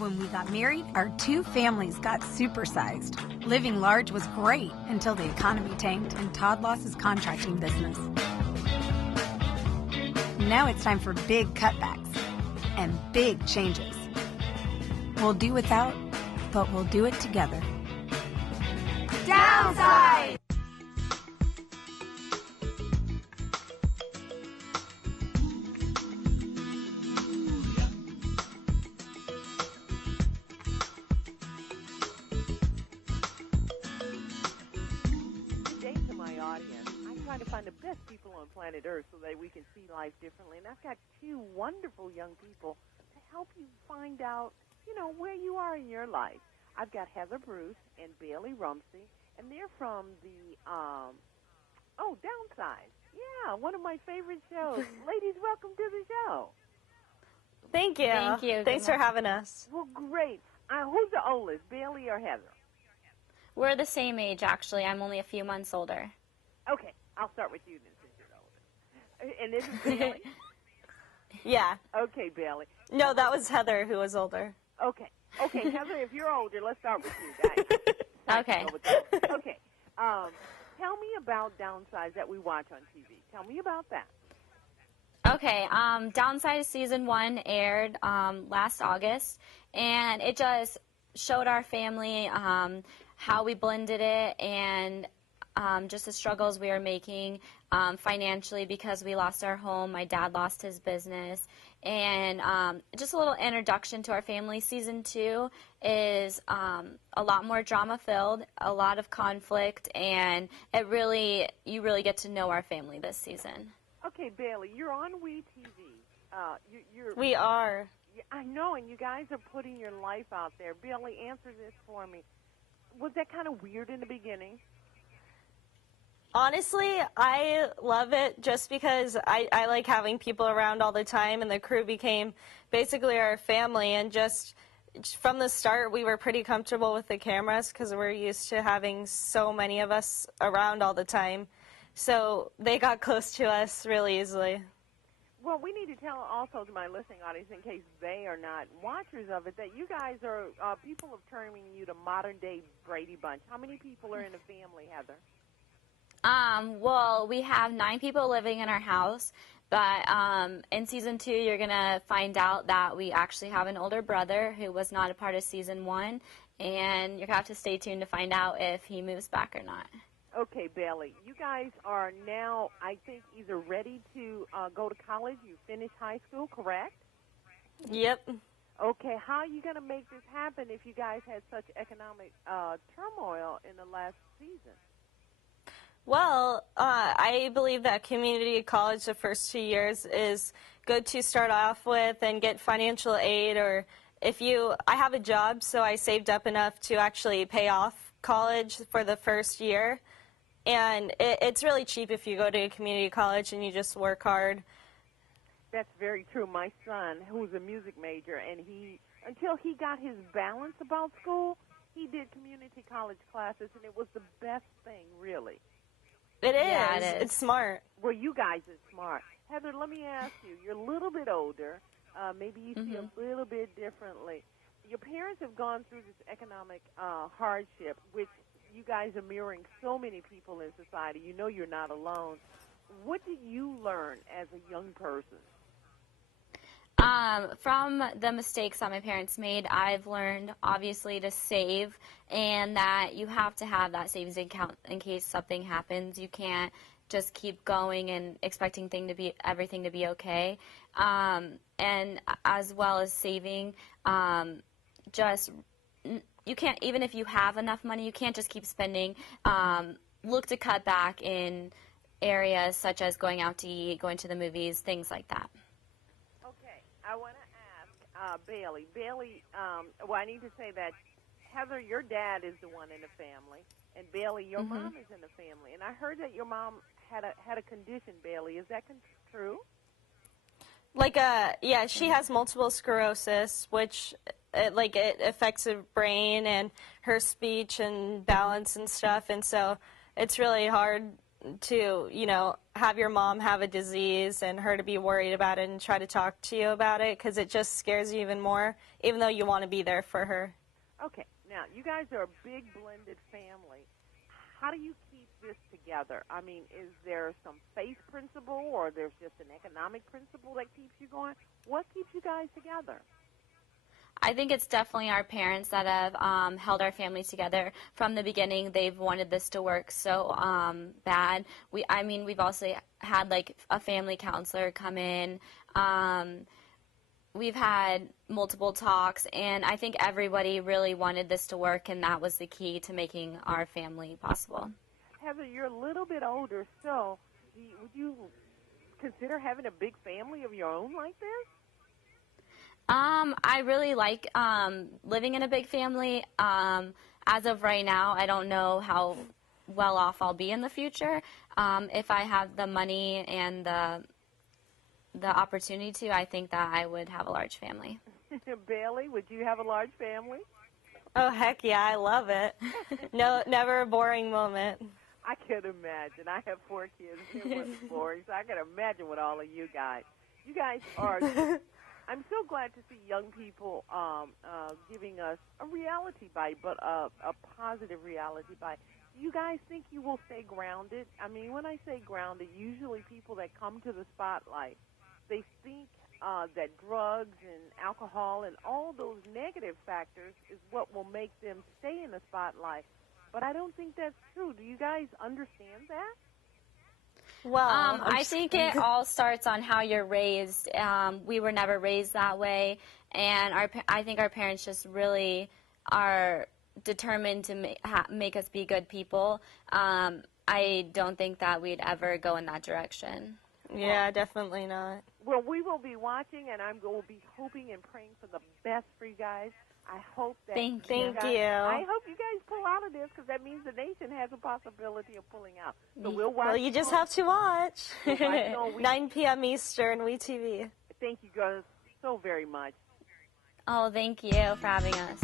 When we got married, our two families got supersized. Living large was great until the economy tanked and Todd lost his contracting business. Now it's time for big cutbacks and big changes. We'll do without, but we'll do it together. Downsize! Trying to find the best people on planet Earth so that we can see life differently. And I've got two wonderful young people to help you find out, where you are in your life. I've got Heather Bruce and Bailey Rumsey, and they're from the, Downsized. Yeah, one of my favorite shows. Ladies, welcome to the show. Thank you. Thank you. Thanks for having us. Well, great. Who's the oldest, Bailey or Heather? We're the same age, actually. I'm only a few months older. Okay. I'll start with you then, since you're older. And this is Bailey? Yeah. Okay, Bailey. No, that was Heather who was older. Okay. Okay, Heather, if you're older, let's start with you guys. Okay. Okay. Tell me about Downsize that we watch on TV. Tell me about that. Okay. Downsized Season 1 aired last August, and it just showed our family how we blended it and just the struggles we were making financially because we lost our home. My dad lost his business. And just a little introduction to our family. Season 2 is a lot more drama-filled, a lot of conflict, and you really get to know our family this season. Okay, Bailey, you're on WeTV. We are. I know, and you guys are putting your life out there. Bailey, answer this for me. Was that kind of weird in the beginning? Honestly, I love it just because I like having people around all the time, and the crew became basically our family. And just from the start, we were pretty comfortable with the cameras because we're used to having so many of us around all the time. So they got close to us really easily. Well, we need to tell also to my listening audience, in case they are not watchers of it, that you guys are people are turning you to modern-day Brady Bunch. How many people are in the family, Heather? Well, we have 9 people living in our house, but in Season 2, you're going to find out that we actually have an older brother who was not a part of Season 1, and you're going to have to stay tuned to find out if he moves back or not. Okay, Bailey, you guys are now, I think, either ready to go to college. You finished high school, correct? Yep. Okay, how are you going to make this happen if you guys had such economic turmoil in the last season? Well, I believe that community college the first 2 years is good to start off with and get financial aid, or I have a job, so I saved up enough to actually pay off college for the first year. And it's really cheap if you go to a community college and you just work hard. That's very true. My son, who's a music major, and until he got his balance about school, he did community college classes, and it was the best thing, really. It is. Yeah, it is. It's smart. Well, you guys are smart. Heather, let me ask you, you're a little bit older. Maybe you see a little bit differently. Your parents have gone through this economic hardship, which you guys are mirroring so many people in society. You know you're not alone. What did you learn as a young person? From the mistakes that my parents made, I've learned, obviously, to save, and that you have to have that savings account in case something happens. You can't just keep going and expecting everything to be okay. And as well as saving, you can't, even if you have enough money, you can't just keep spending. Look to cut back in areas such as going out to eat, going to the movies, things like that. I want to ask Bailey. Bailey, I need to say that, Heather, your dad is the one in the family, and Bailey, your mom is in the family. And I heard that your mom had a condition, Bailey. Is that true? Yeah, she has multiple sclerosis, which it affects her brain and her speech and balance and stuff, and so it's really hard to, you know, have your mom have a disease and her to be worried about it and try to talk to you about it, because it just scares you even more, even though you want to be there for her. Okay, now you guys are a big blended family. How do you keep this together? I mean, is there some faith principle, or there's just an economic principle that keeps you going? What keeps you guys together? I think it's definitely our parents that have held our family together from the beginning. They've wanted this to work so bad. We've also had like a family counselor come in. We've had multiple talks, and I think everybody really wanted this to work, and that was the key to making our family possible. Heather, you're a little bit older, so would you consider having a big family of your own like this? I really like living in a big family. As of right now, I don't know how well off I'll be in the future. If I have the money and the opportunity to, I think that I would have a large family. Bailey, would you have a large family? Oh, heck yeah, I love it. No, never a boring moment. I can imagine. I have 4 kids. It wasn't boring, so I can imagine with all of you guys. You guys are... I'm so glad to see young people giving us a reality bite, but a positive reality bite. Do you guys think you will stay grounded? I mean, when I say grounded, usually people that come to the spotlight, they think that drugs and alcohol and all those negative factors is what will make them stay in the spotlight. But I don't think that's true. Do you guys understand that? Well, I think it all starts on how you're raised. We were never raised that way, and I think our parents just really are determined to make us be good people. I don't think that we'd ever go in that direction. Yeah, definitely not. Well, we will be watching, and I'm going to be hoping and praying for the best for you guys. I hope that Thank you. I hope you guys pull out of this, because that means the nation has a possibility of pulling out. So we'll watch. Well, you just have to watch. Well, 9 p.m. Eastern, WeTV. Thank you guys so very much. Oh, thank you for having us.